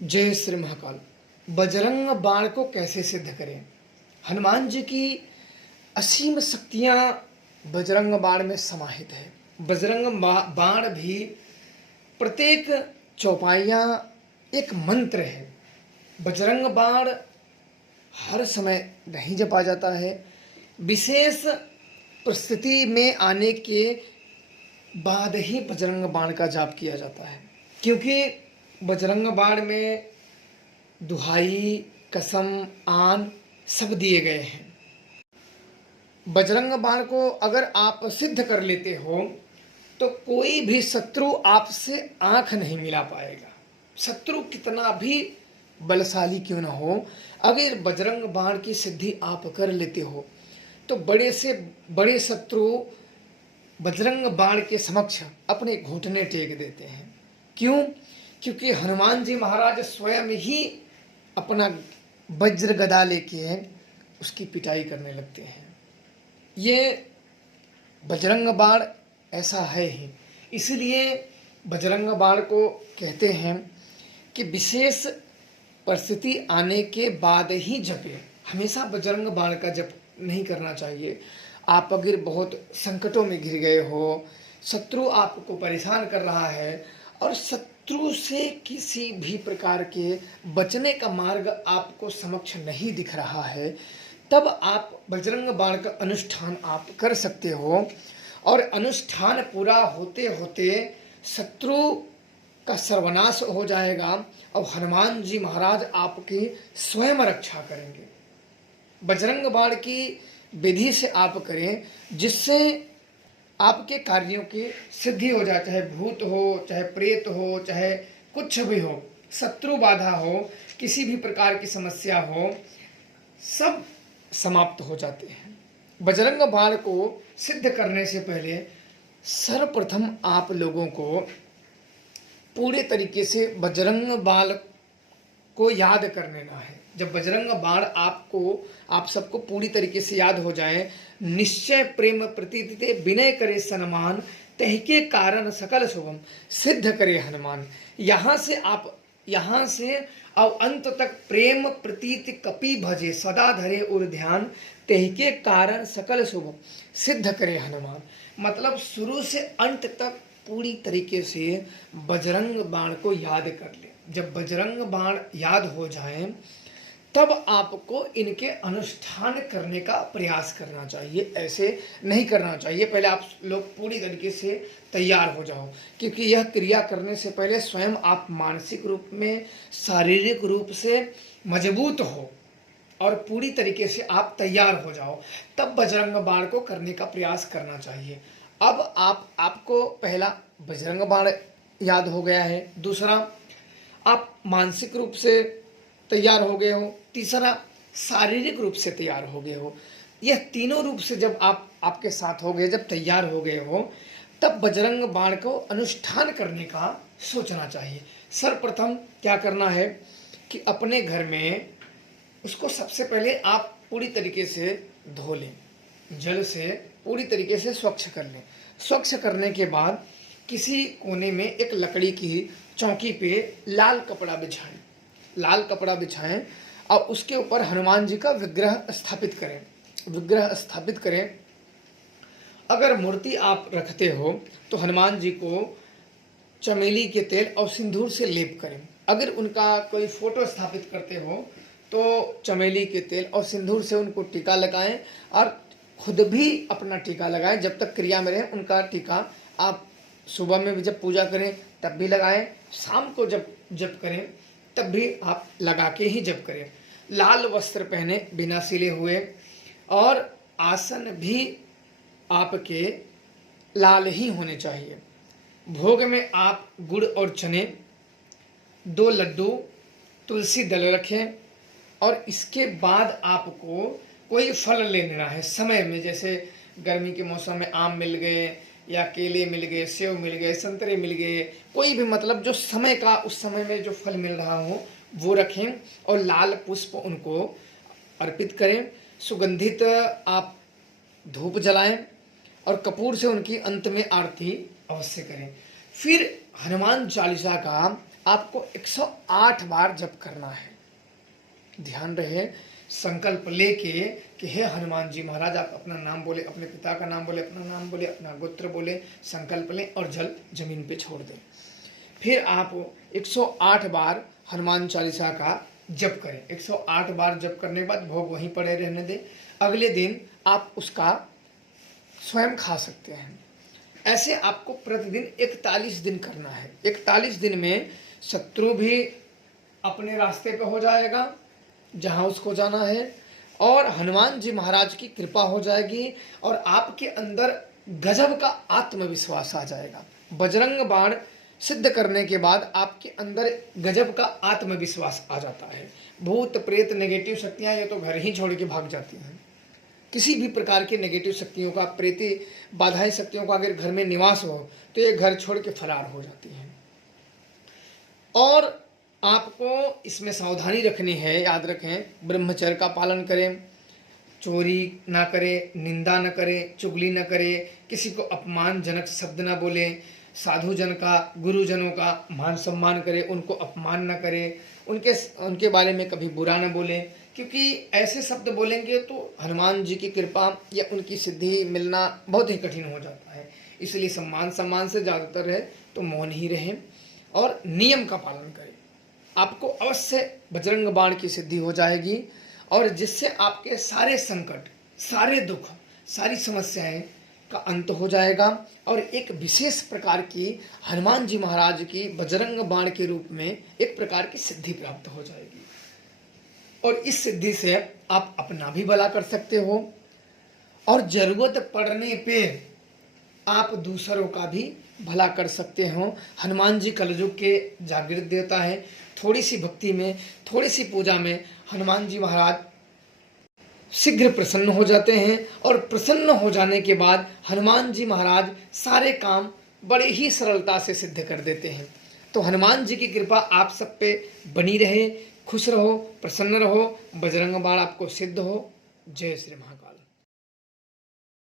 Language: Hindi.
जय श्री महाकाल। बजरंग बाण को कैसे सिद्ध करें? हनुमान जी की असीम शक्तियां बजरंग बाण में समाहित है। बजरंग बाण भी प्रत्येक चौपाइयां एक मंत्र है। बजरंग बाण हर समय नहीं जपा जाता है। विशेष परिस्थिति में आने के बाद ही बजरंग बाण का जाप किया जाता है, क्योंकि बजरंग बाण में दुहाई, कसम, आन सब दिए गए हैं। बजरंग बाण को अगर आप सिद्ध कर लेते हो तो कोई भी शत्रु आपसे आंख नहीं मिला पाएगा। शत्रु कितना भी बलशाली क्यों ना हो, अगर बजरंग बाण की सिद्धि आप कर लेते हो तो बड़े से बड़े शत्रु बजरंग बाण के समक्ष अपने घुटने टेक देते हैं। क्यों? क्योंकि हनुमान जी महाराज स्वयं ही अपना वज्र गदा लेके उसकी पिटाई करने लगते हैं। ये बजरंग बाण ऐसा है ही, इसलिए बजरंग बाण को कहते हैं कि विशेष परिस्थिति आने के बाद ही जपे। हमेशा बजरंग बाण का जप नहीं करना चाहिए। आप अगर बहुत संकटों में घिर गए हो, शत्रु आपको परेशान कर रहा है और शत्रु से किसी भी प्रकार के बचने का मार्ग आपको समक्ष नहीं दिख रहा है, तब आप बजरंग बाण का अनुष्ठान आप कर सकते हो। और अनुष्ठान पूरा होते होते शत्रु का सर्वनाश हो जाएगा और हनुमान जी महाराज आपकी स्वयं रक्षा करेंगे। बजरंग बाण की विधि से आप करें, जिससे आपके कार्यों की सिद्धि हो जाए। चाहे भूत हो, चाहे प्रेत हो, चाहे कुछ भी हो, शत्रु बाधा हो, किसी भी प्रकार की समस्या हो, सब समाप्त हो जाते हैं। बजरंग बाण को सिद्ध करने से पहले सर्वप्रथम आप लोगों को पूरे तरीके से बजरंग बाण को याद कर लेना है। जब बजरंग बाण आप सबको पूरी तरीके से याद हो जाए, निश्चय प्रेम प्रतीति विनय करे सन्मान, तहिके कारण सकल शुभम सिद्ध करे हनुमान। यहाँ से और अंत तक प्रेम प्रतीति कपि भजे, सदा धरे उर ध्यान, तहिके कारण सकल शुभम सिद्ध करे हनुमान। मतलब शुरू से अंत तक पूरी तरीके से बजरंग बाण को याद कर ले। जब बजरंग बाण याद हो जाए तब आपको इनके अनुष्ठान करने का प्रयास करना चाहिए। ऐसे नहीं करना चाहिए। पहले आप लोग पूरी तरीके से तैयार हो जाओ, क्योंकि यह क्रिया करने से पहले स्वयं आप मानसिक रूप में, शारीरिक रूप से मजबूत हो और पूरी तरीके से आप तैयार हो जाओ, तब बजरंग बाण को करने का प्रयास करना चाहिए। अब आपको पहला बजरंग बाण याद हो गया है, दूसरा आप मानसिक रूप से तैयार हो गए हो, तीसरा शारीरिक रूप से तैयार हो गए हो। यह तीनों रूप से जब आपके साथ हो गए, जब तैयार हो गए हो, तब बजरंग बाण को अनुष्ठान करने का सोचना चाहिए। सर्वप्रथम क्या करना है कि अपने घर में उसको सबसे पहले आप पूरी तरीके से धो लें, जल से पूरी तरीके से स्वच्छ कर लें। स्वच्छ करने के बाद किसी कोने में एक लकड़ी की चौकी पे लाल कपड़ा बिछाएं। लाल कपड़ा बिछाएं और उसके ऊपर हनुमान जी का विग्रह स्थापित करें। अगर मूर्ति आप रखते हो तो हनुमान जी को चमेली के तेल और सिंदूर से लेप करें। अगर उनका कोई फोटो स्थापित करते हो तो चमेली के तेल और सिंदूर से उनको टीका लगाएं और खुद भी अपना टीका लगाएं। जब तक क्रिया में रहें उनका टीका आप सुबह में भी जब पूजा करें तब भी लगाएं, शाम को जब जप करें तब भी आप लगा के ही जप करें। लाल वस्त्र पहने बिना सिले हुए, और आसन भी आपके लाल ही होने चाहिए। भोग में आप गुड़ और चने, 2 लड्डू, तुलसी दल रखें। और इसके बाद आपको कोई फल ले लेना है समय में। जैसे गर्मी के मौसम में आम मिल गए या केले मिल गए, सेव मिल गए, संतरे मिल गए, कोई भी मतलब जो समय का, उस समय में जो फल मिल रहा हो वो रखें और लाल पुष्प उनको अर्पित करें। सुगंधित आप धूप जलाएं और कपूर से उनकी अंत में आरती अवश्य करें। फिर हनुमान चालीसा का आपको 108 बार जप करना है। ध्यान रहे, संकल्प लेके कि हे हनुमान जी महाराज, आप अपना नाम बोले, अपने पिता का नाम बोले, अपना नाम बोले, अपना गोत्र बोले, संकल्प लें और जल जमीन पे छोड़ दें। फिर आप 108 बार हनुमान चालीसा का जप करें। 108 बार जप करने के बाद भोग वहीं पड़े रहने दें। अगले दिन आप उसका स्वयं खा सकते हैं। ऐसे आपको प्रतिदिन 41 दिन करना है। 41 दिन में शत्रु भी अपने रास्ते पे हो जाएगा जहाँ उसको जाना है, और हनुमान जी महाराज की कृपा हो जाएगी, और आपके अंदर गजब का आत्मविश्वास आ जाएगा। बजरंग बाण सिद्ध करने के बाद आपके अंदर गजब का आत्मविश्वास आ जाता है। भूत प्रेत नेगेटिव शक्तियाँ ये तो घर ही छोड़ के भाग जाती हैं। किसी भी प्रकार की नेगेटिव शक्तियों का, प्रेती बाधाएं शक्तियों का अगर घर में निवास हो तो ये घर छोड़ के फरार हो जाती हैं। और आपको इसमें सावधानी रखनी है। याद रखें, ब्रह्मचर्य का पालन करें, चोरी ना करें, निंदा न करें, चुगली न करें, किसी को अपमानजनक शब्द न बोलें, साधुजन का, गुरुजनों का मान सम्मान करें, उनको अपमान न करें, उनके बारे में कभी बुरा न बोलें, क्योंकि ऐसे शब्द बोलेंगे तो हनुमान जी की कृपा या उनकी सिद्धि मिलना बहुत ही कठिन हो जाता है। इसलिए सम्मान से ज़्यादातर है तो मौन ही रहें और नियम का पालन करें। आपको अवश्य बजरंग बाण की सिद्धि हो जाएगी, और जिससे आपके सारे संकट, सारे दुख, सारी समस्याएं का अंत हो जाएगा, और एक विशेष प्रकार की हनुमान जी महाराज की बजरंग बाण के रूप में एक प्रकार की सिद्धि प्राप्त हो जाएगी। और इस सिद्धि से आप अपना भी भला कर सकते हो, और जरूरत पड़ने पे आप दूसरों का भी भला कर सकते हो। हनुमान जी कलयुग के जागृत देवता है। थोड़ी सी भक्ति में, थोड़ी सी पूजा में हनुमान जी महाराज शीघ्र प्रसन्न हो जाते हैं, और प्रसन्न हो जाने के बाद हनुमान जी महाराज सारे काम बड़े ही सरलता से सिद्ध कर देते हैं। तो हनुमान जी की कृपा आप सब पे बनी रहे। खुश रहो, प्रसन्न रहो, बजरंग बाण आपको सिद्ध हो। जय श्री महाकाल।